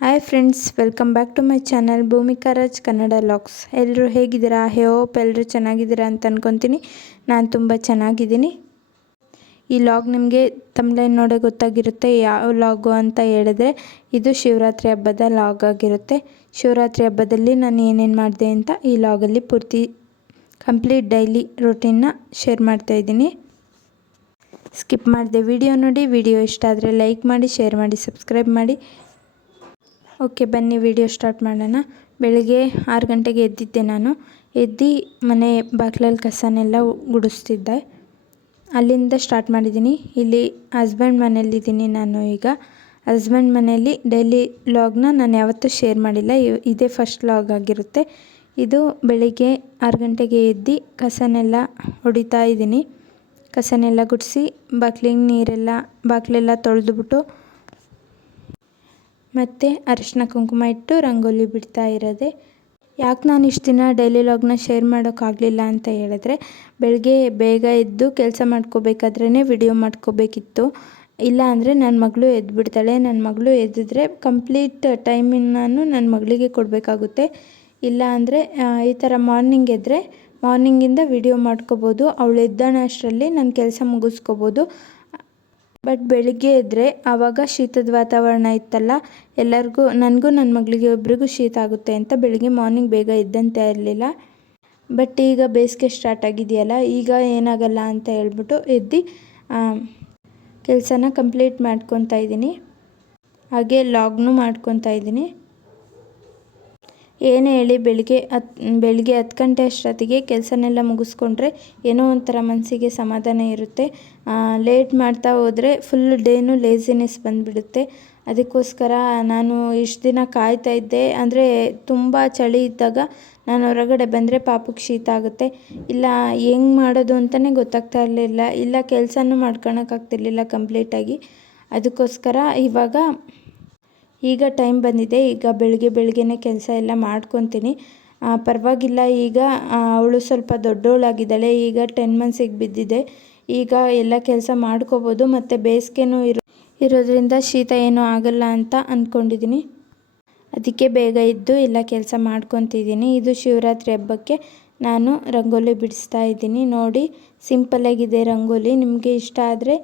Hi friends welcome back to my channel Bhoomika Raj Kannada logs ಎಲ್ಲರೂ ಹೇಗಿದ್ದೀರಾ? ಹೇ ಓಪ್ ಎಲ್ಲರೂ ಚೆನ್ನಾಗಿದ್ದೀರಾ ಅಂತ ಅಂದ್ಕೊತೀನಿ ನಾನು ತುಂಬ ಚೆನ್ನಾಗಿದ್ದೀನಿ. ಈ ಲಾಗ್ ನಿಮಗೆ ತಮ್ಮಲೈನ್ ನೋಡೋ ಗೊತ್ತಾಗಿರುತ್ತೆ ಯಾವ ಲಾಗು ಅಂತ ಹೇಳಿದ್ರೆ ಇದು ಶಿವರಾತ್ರಿ ಹಬ್ಬದ ಲಾಗ್ ಆಗಿರುತ್ತೆ. ಶಿವರಾತ್ರಿ ಹಬ್ಬದಲ್ಲಿ ನಾನು ಏನೇನು ಮಾಡಿದೆ ಅಂತ ಈ ಲಾಗಲ್ಲಿ ಪೂರ್ತಿ ಕಂಪ್ಲೀಟ್ ಡೈಲಿ ರೂಟೀನ್ನ ಶೇರ್ ಮಾಡ್ತಾಯಿದ್ದೀನಿ ಸ್ಕಿಪ್ ಮಾಡಿದೆ ವಿಡಿಯೋ ನೋಡಿ. ವಿಡಿಯೋ ಇಷ್ಟ ಆದರೆ ಲೈಕ್ ಮಾಡಿ ಶೇರ್ ಮಾಡಿ ಸಬ್ಸ್ಕ್ರೈಬ್ ಮಾಡಿ. ಓಕೆ, ಬನ್ನಿ ವಿಡಿಯೋ ಸ್ಟಾರ್ಟ್ ಮಾಡೋಣ. ಬೆಳಿಗ್ಗೆ ಆರು ಗಂಟೆಗೆ ಎದ್ದಿದ್ದೆ ನಾನು. ಎದ್ದು ಮನೆ ಬಾಗಿಲಲ್ಲಿ ಕಸನೆಲ್ಲ ಗುಡಿಸ್ತಿದ್ದೆ. ಅಲ್ಲಿಂದ ಸ್ಟಾರ್ಟ್ ಮಾಡಿದ್ದೀನಿ. ಇಲ್ಲಿ ಹಸ್ಬೆಂಡ್ ಮನೇಲಿದ್ದೀನಿ ನಾನು ಈಗ. ಹಸ್ಬೆಂಡ್ ಮನೆಯಲ್ಲಿ ಡೈಲಿ ಲಾಗ್ನ ನಾನು ಯಾವತ್ತೂ ಶೇರ್ ಮಾಡಿಲ್ಲ. ಇದೇ ಫಸ್ಟ್ ಲಾಗ್ ಆಗಿರುತ್ತೆ. ಇದು ಬೆಳಿಗ್ಗೆ ಆರು ಗಂಟೆಗೆ ಎದ್ದು ಕಸನೆಲ್ಲ ಹೊಡಿತಾ ಇದ್ದೀನಿ. ಕಸನೆಲ್ಲ ಗುಡಿಸಿ, ಬಾಗ್ಲಿಗೆ ನೀರೆಲ್ಲ, ಬಾಗಿಲೆಲ್ಲ ತೊಳೆದ್ಬಿಟ್ಟು ಮತ್ತು ಅರಿಶಿನ ಕುಂಕುಮ ಇಟ್ಟು ರಂಗೋಲಿ ಬಿಡ್ತಾ ಇರೋದೆ. ಯಾಕೆ ನಾನು ಇಷ್ಟು ದಿನ ಡೈಲಿ ಲಾಗ್ನ ಶೇರ್ ಮಾಡೋಕ್ಕಾಗಲಿಲ್ಲ ಅಂತ ಹೇಳಿದ್ರೆ ಬೆಳಗ್ಗೆ ಬೇಗ ಎದ್ದು ಕೆಲಸ ಮಾಡ್ಕೋಬೇಕಾದ್ರೇ ವಿಡಿಯೋ ಮಾಡ್ಕೋಬೇಕಿತ್ತು. ಇಲ್ಲ ಅಂದರೆ ನನ್ನ ಮಗಳು ಎದ್ದುಬಿಡ್ತಾಳೆ ನನ್ನ ಮಗಳು ಎದ್ದಿದ್ರೆ ಕಂಪ್ಲೀಟ್ ಟೈಮಿನ ನಾನು ನನ್ನ ಮಗಳಿಗೆ ಕೊಡಬೇಕಾಗುತ್ತೆ. ಇಲ್ಲ ಅಂದರೆ ಈ ಥರ ಮಾರ್ನಿಂಗ್ ಎದ್ದರೆ ಮಾರ್ನಿಂಗಿಂದ ವಿಡಿಯೋ ಮಾಡ್ಕೋಬೋದು, ಅವಳು ಎದ್ದಾಣ ಅಷ್ಟರಲ್ಲಿ ನಾನು ಕೆಲಸ ಮುಗಿಸ್ಕೋಬೋದು. ಬಟ್ ಬೆಳಿಗ್ಗೆ ಎದ್ದರೆ ಆವಾಗ ಶೀತದ ವಾತಾವರಣ ಇತ್ತಲ್ಲ, ಎಲ್ಲರಿಗೂ, ನನಗೂ ನನ್ನ ಮಗಳಿಗೆ ಒಬ್ರಿಗೂ ಶೀತ ಆಗುತ್ತೆ ಅಂತ ಬೆಳಿಗ್ಗೆ ಮಾರ್ನಿಂಗ್ ಬೇಗ ಎದ್ದಂತೆ ಇರಲಿಲ್ಲ. ಬಟ್ ಈಗ ಬೇಸಿಗೆ ಸ್ಟಾರ್ಟ್ ಆಗಿದೆಯಲ್ಲ, ಈಗ ಏನಾಗಲ್ಲ ಅಂತ ಹೇಳ್ಬಿಟ್ಟು ಎದ್ದು ಕೆಲಸನ ಕಂಪ್ಲೀಟ್ ಮಾಡ್ಕೊತಾ ಇದ್ದೀನಿ. ಹಾಗೆ ಲಾಗ್ನು ಮಾಡ್ಕೊತಾ ಇದ್ದೀನಿ. ಏನೇ ಹೇಳಿ ಬೆಳಿಗ್ಗೆ ಹತ್ತು ಬೆಳಿಗ್ಗೆ ಹತ್ತು ಗಂಟೆ ಅಷ್ಟೊತ್ತಿಗೆ ಕೆಲಸನೆಲ್ಲ ಮುಗಿಸ್ಕೊಂಡ್ರೆ ಏನೋ ಒಂಥರ ಮನಸ್ಸಿಗೆ ಸಮಾಧಾನ ಇರುತ್ತೆ. ಲೇಟ್ ಮಾಡ್ತಾ ಹೋದರೆ ಫುಲ್ ಡೇನು ಲೇಸಿನೆಸ್ ಬಂದುಬಿಡುತ್ತೆ. ಅದಕ್ಕೋಸ್ಕರ ನಾನು ಇಷ್ಟು ದಿನ ಕಾಯ್ತಾ ಇದ್ದೆ. ಅಂದರೆ ತುಂಬ ಚಳಿ ಇದ್ದಾಗ ನಾನು ಹೊರಗಡೆ ಬಂದರೆ ಪಾಪಕ್ಕೆ ಶೀತ ಆಗುತ್ತೆ. ಇಲ್ಲ, ಹೆಂಗೆ ಮಾಡೋದು ಅಂತಲೇ ಗೊತ್ತಾಗ್ತಾ ಇರಲಿಲ್ಲ. ಇಲ್ಲ, ಕೆಲಸನೂ ಮಾಡ್ಕೊಳಕ್ಕಾಗ್ತಿರ್ಲಿಲ್ಲ ಕಂಪ್ಲೀಟಾಗಿ ಅದಕ್ಕೋಸ್ಕರ ಇವಾಗ ಈಗ ಟೈಮ್ ಬಂದಿದೆ, ಈಗ ಬೆಳಗ್ಗೆ ಬೆಳಗ್ಗೆನೇ ಕೆಲಸ ಎಲ್ಲ ಮಾಡ್ಕೊತೀನಿ. ಪರವಾಗಿಲ್ಲ, ಈಗ ಅವಳು ಸ್ವಲ್ಪ ದೊಡ್ಡವಳಾಗಿದ್ದಾಳೆ, ಈಗ ಟೆನ್ ಮಂತ್ಸಿಗೆ ಬಿದ್ದಿದೆ. ಈಗ ಎಲ್ಲ ಕೆಲಸ ಮಾಡ್ಕೋಬೋದು, ಮತ್ತು ಬೇಸಿಗೆನೂ ಇರೋ, ಇರೋದ್ರಿಂದ ಶೀತ ಏನೂ ಆಗಲ್ಲ ಅಂತ ಅಂದ್ಕೊಂಡಿದ್ದೀನಿ ಅದಕ್ಕೆ ಬೇಗ ಇದ್ದು ಎಲ್ಲ ಕೆಲಸ ಮಾಡ್ಕೊತಿದ್ದೀನಿ ಇದು ಶಿವರಾತ್ರಿ ಹಬ್ಬಕ್ಕೆ ನಾನು ರಂಗೋಲಿ ಬಿಡಿಸ್ತಾ ಇದ್ದೀನಿ. ನೋಡಿ ಸಿಂಪಲ್ಲಾಗಿದೆ ರಂಗೋಲಿ. ನಿಮಗೆ ಇಷ್ಟ ಆದರೆ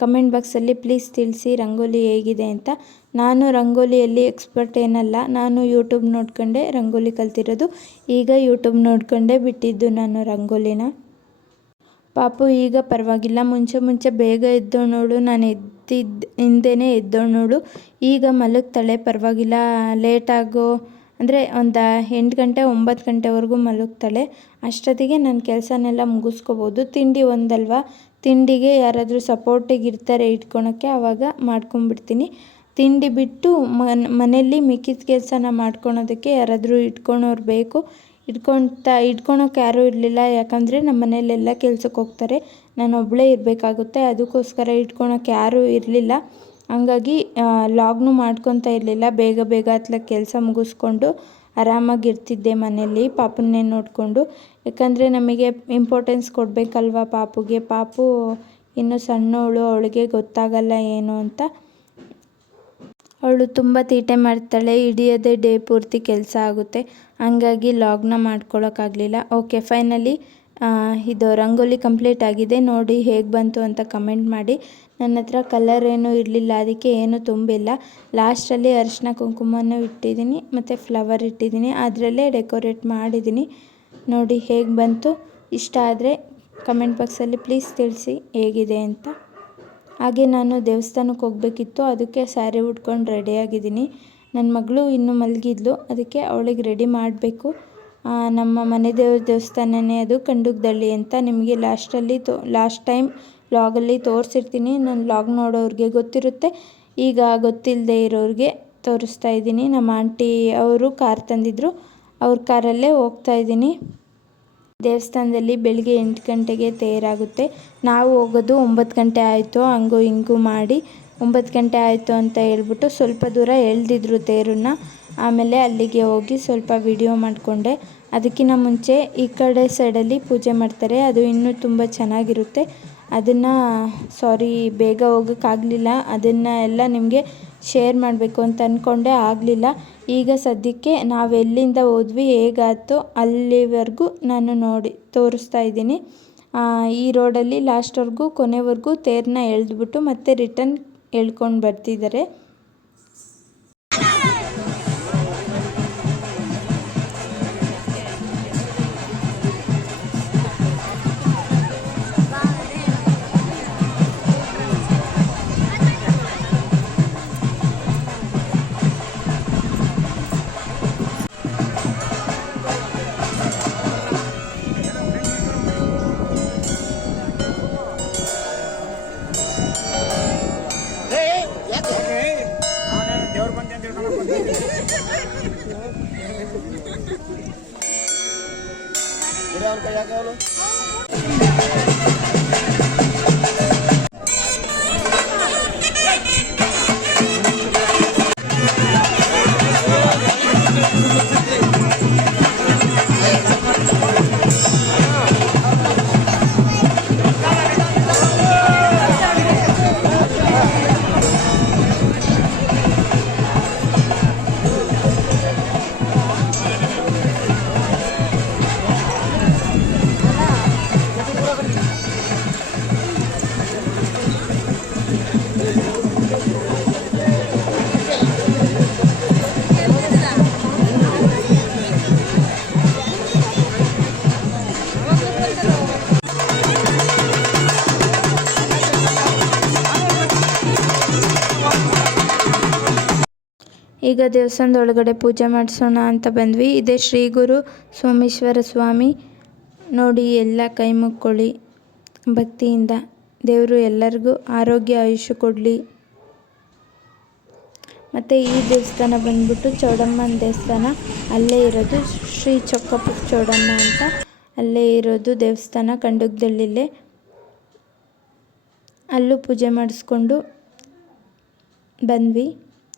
ಕಮೆಂಟ್ ಬಾಕ್ಸಲ್ಲಿ ಪ್ಲೀಸ್ ತಿಳಿಸಿ ರಂಗೋಲಿ ಹೇಗಿದೆ ಅಂತ. ನಾನು ರಂಗೋಲಿಯಲ್ಲಿ ಎಕ್ಸ್ಪರ್ಟ್ ಏನಲ್ಲ, ನಾನು ಯೂಟ್ಯೂಬ್ ನೋಡ್ಕೊಂಡೆ ರಂಗೋಲಿ ಕಲ್ತಿರೋದು. ಈಗ ಯೂಟ್ಯೂಬ್ ನೋಡ್ಕೊಂಡೇ ಬಿಟ್ಟಿದ್ದು ನಾನು ರಂಗೋಲಿನ. ಪಾಪು, ಈಗ ಪರವಾಗಿಲ್ಲ. ಮುಂಚೆ ಮುಂಚೆ ಬೇಗ ಎದ್ದೋಣೋಳು ನಾನು ಎದ್ದಿದ್ದ ಹಿಂದೆನೇ ಎದ್ದೋಣೋಳು ಈಗ ಮಲಗ್ತಾಳೆ ಪರವಾಗಿಲ್ಲ. ಲೇಟಾಗೋ ಅಂದರೆ ಒಂದು ಎಂಟು ಗಂಟೆ, ಒಂಬತ್ತು ಗಂಟೆವರೆಗೂ ಮಲಗ್ತಾಳೆ. ಅಷ್ಟೊತ್ತಿಗೆ ನನ್ನ ಕೆಲಸನೆಲ್ಲ ಮುಗಿಸ್ಕೋಬೋದು. ತಿಂಡಿ ಒಂದಲ್ವ? ತಿಂಡಿಗೆ ಯಾರಾದರೂ ಸಪೋರ್ಟಿಗೆ ಇರ್ತಾರೆ ಇಟ್ಕೊಳಕ್ಕೆ ಆವಾಗ ಮಾಡ್ಕೊಂಡ್ಬಿಡ್ತೀನಿ ತಿಂಡಿ ಬಿಟ್ಟು ಮನ್, ಮನೆಯಲ್ಲಿ ಮಿಕ್ಕಿದ ಕೆಲಸನ ಮಾಡ್ಕೊಳೋದಕ್ಕೆ ಯಾರಾದರೂ ಇಟ್ಕೊಳೋರು ಬೇಕು. ಇಟ್ಕೊಳ್ತಾ ಇಟ್ಕೊಳಕ್ಕೆ ಯಾರೂ ಇರಲಿಲ್ಲ. ಯಾಕಂದರೆ ನಮ್ಮ ಮನೆಯಲ್ಲೆಲ್ಲ ಕೆಲ್ಸಕ್ಕೆ ಹೋಗ್ತಾರೆ. ನಾನು ಒಬ್ಬಳೇ ಇರಬೇಕಾಗುತ್ತೆ. ಅದಕ್ಕೋಸ್ಕರ ಇಟ್ಕೊಳಕ್ಕೆ ಯಾರೂ ಇರಲಿಲ್ಲ. ಹಂಗಾಗಿ ಲಾಗ್ನು ಮಾಡ್ಕೊತಾ ಇರಲಿಲ್ಲ. ಬೇಗ ಬೇಗ ಹತ್ಲಕ್ಕೆ ಕೆಲಸ ಮುಗಿಸ್ಕೊಂಡು ಆರಾಮಾಗಿರ್ತಿದ್ದೆ ಮನೆಯಲ್ಲಿ. ಪಾಪನ್ನೇ ನೋಡಿಕೊಂಡು. ಯಾಕಂದರೆ ನಮಗೆ ಇಂಪಾರ್ಟೆನ್ಸ್ ಕೊಡಬೇಕಲ್ವಾ ಪಾಪುಗೆ. ಪಾಪು ಇನ್ನು ಸಣ್ಣವಳು, ಅವಳಿಗೆ ಗೊತ್ತಾಗಲ್ಲ ಏನು ಅಂತ. ಅವಳು ತುಂಬ ತೀಟೆ ಮಾಡ್ತಾಳೆ. ಹಿಡಿಯೋದೇ ಡೇ ಪೂರ್ತಿ ಕೆಲಸ ಆಗುತ್ತೆ. ಹಂಗಾಗಿ ಲಾಗ್ನ ಮಾಡ್ಕೊಳ್ಳೋಕ್ಕಾಗಲಿಲ್ಲ ಓಕೆ ಫೈನಲಿ ಇದು ರಂಗೋಲಿ ಕಂಪ್ಲೀಟ್ ಆಗಿದೆ. ನೋಡಿ ಹೇಗೆ ಬಂತು ಅಂತ ಕಮೆಂಟ್ ಮಾಡಿ. ನನ್ನ ಹತ್ರ ಕಲರ್ ಏನೂ ಇರಲಿಲ್ಲ, ಅದಕ್ಕೆ ಏನೂ ತುಂಬಿಲ್ಲ. ಲಾಸ್ಟಲ್ಲಿ ಅರಿಶಿನ ಕುಂಕುಮನೂ ಇಟ್ಟಿದ್ದೀನಿ, ಮತ್ತು ಫ್ಲವರ್ ಇಟ್ಟಿದ್ದೀನಿ. ಅದರಲ್ಲೇ ಡೆಕೋರೇಟ್ ಮಾಡಿದ್ದೀನಿ. ನೋಡಿ ಹೇಗೆ ಬಂತು. ಇಷ್ಟ ಆದರೆ ಕಮೆಂಟ್ ಬಾಕ್ಸಲ್ಲಿ ಪ್ಲೀಸ್ ತಿಳಿಸಿ ಹೇಗಿದೆ ಅಂತ. ಹಾಗೆ ನಾನು ದೇವಸ್ಥಾನಕ್ಕೆ ಹೋಗಬೇಕಿತ್ತು, ಅದಕ್ಕೆ ಸ್ಯಾರಿ ಉಟ್ಕೊಂಡು ರೆಡಿಯಾಗಿದ್ದೀನಿ ನನ್ನ ಮಗಳು ಇನ್ನೂ ಮಲಗಿದ್ಲು, ಅದಕ್ಕೆ ಅವಳಿಗೆ ರೆಡಿ ಮಾಡಬೇಕು. ನಮ್ಮ ಮನೆ ದೇವ್ರ ದೇವಸ್ಥಾನನೇ ಅದು. ಕಂಡುಗ್ದಳ್ಳಿ ಅಂತ ನಿಮಗೆ ಲಾಸ್ಟಲ್ಲಿ ತೋ ಲಾಸ್ಟ್ ಟೈಮ್ ಲಾಗಲ್ಲಿ ತೋರಿಸಿರ್ತೀನಿ. ನನ್ನ ಲಾಗ್ ನೋಡೋರಿಗೆ ಗೊತ್ತಿರುತ್ತೆ. ಈಗ ಗೊತ್ತಿಲ್ಲದೆ ಇರೋರಿಗೆ ತೋರಿಸ್ತಾ ಇದ್ದೀನಿ. ನಮ್ಮ ಆಂಟಿ ಅವರು ಕಾರ್ ತಂದಿದ್ದರು ಅವ್ರ ಕಾರಲ್ಲೇ ಹೋಗ್ತಾ ಇದ್ದೀನಿ. ದೇವಸ್ಥಾನದಲ್ಲಿ ಬೆಳಿಗ್ಗೆ ಎಂಟು ಗಂಟೆಗೆ ತಯಾರಾಗುತ್ತೆ. ನಾವು ಹೋಗೋದು ಒಂಬತ್ತು ಗಂಟೆ ಆಯಿತು. ಹಂಗು ಹಿಂಗೂ ಮಾಡಿ ಒಂಬತ್ತು ಗಂಟೆ ಆಯಿತು ಅಂತ ಹೇಳ್ಬಿಟ್ಟು ಸ್ವಲ್ಪ ದೂರ ಎಳೆದಿದ್ರು ತೇರನ್ನು. ಆಮೇಲೆ ಅಲ್ಲಿಗೆ ಹೋಗಿ ಸ್ವಲ್ಪ ವಿಡಿಯೋ ಮಾಡಿಕೊಂಡೆ. ಅದಕ್ಕಿಂತ ಮುಂಚೆ ಈ ಕಡೆ ಸೈಡಲ್ಲಿ ಪೂಜೆ ಮಾಡ್ತಾರೆ. ಅದು ಇನ್ನೂ ತುಂಬ ಚೆನ್ನಾಗಿರುತ್ತೆ. ಅದನ್ನು ಸಾರಿ ಬೇಗ ಹೋಗೋಕ್ಕಾಗಲಿಲ್ಲ ಅದನ್ನು ಎಲ್ಲ ನಿಮಗೆ ಶೇರ್ ಮಾಡಬೇಕು ಅಂತ ಅಂದ್ಕೊಂಡೆ ಆಗಲಿಲ್ಲ. ಈಗ ಸದ್ಯಕ್ಕೆ ನಾವು ಎಲ್ಲಿಂದ ಹೋದ್ವಿ, ಹೇಗಾಯ್ತು, ಅಲ್ಲಿವರೆಗೂ ನಾನು ನೋಡಿ, ತೋರಿಸ್ತಾ ಇದ್ದೀನಿ. ಈ ರೋಡಲ್ಲಿ ಲಾಸ್ಟ್ವರೆಗೂ ಕೊನೆವರೆಗೂ ತೇರನ್ನ ಎಳೆದ್ಬಿಟ್ಟು ಮತ್ತೆ ರಿಟರ್ನ್ ಎಳ್ಕೊಂಡು ಬರ್ತಿದ್ದಾರೆ. kaya gano'n. ಈಗ ದೇವಸ್ಥಾನದ ಒಳಗಡೆ ಪೂಜೆ ಮಾಡಿಸೋಣ ಅಂತ ಬಂದ್ವಿ. ಇದೇ ಶ್ರೀ ಗುರು ಸೋಮೇಶ್ವರ ಸ್ವಾಮಿ. ನೋಡಿ, ಎಲ್ಲ ಕೈ ಮುಕ್ಕೊಳ್ಳಿ ಭಕ್ತಿಯಿಂದ ದೇವರು ಎಲ್ಲರಿಗೂ ಆರೋಗ್ಯ, ಆಯುಷ್ಯ ಕೊಡಲಿ. ಮತ್ತು ಈ ದೇವಸ್ಥಾನ ಬಂದ್ಬಿಟ್ಟು ಚೌಡಮ್ಮನ ದೇವಸ್ಥಾನ. ಅಲ್ಲೇ ಇರೋದು ಶ್ರೀ ಚೊಕ್ಕಪ್ಪ ಚೌಡಮ್ಮ ಅಂತ. ಅಲ್ಲೇ ಇರೋದು ದೇವಸ್ಥಾನ ಕಂಡುಗ್ದಳ್ಳಿಲೇ ಅಲ್ಲೂ ಪೂಜೆ ಮಾಡಿಸ್ಕೊಂಡು ಬಂದ್ವಿ.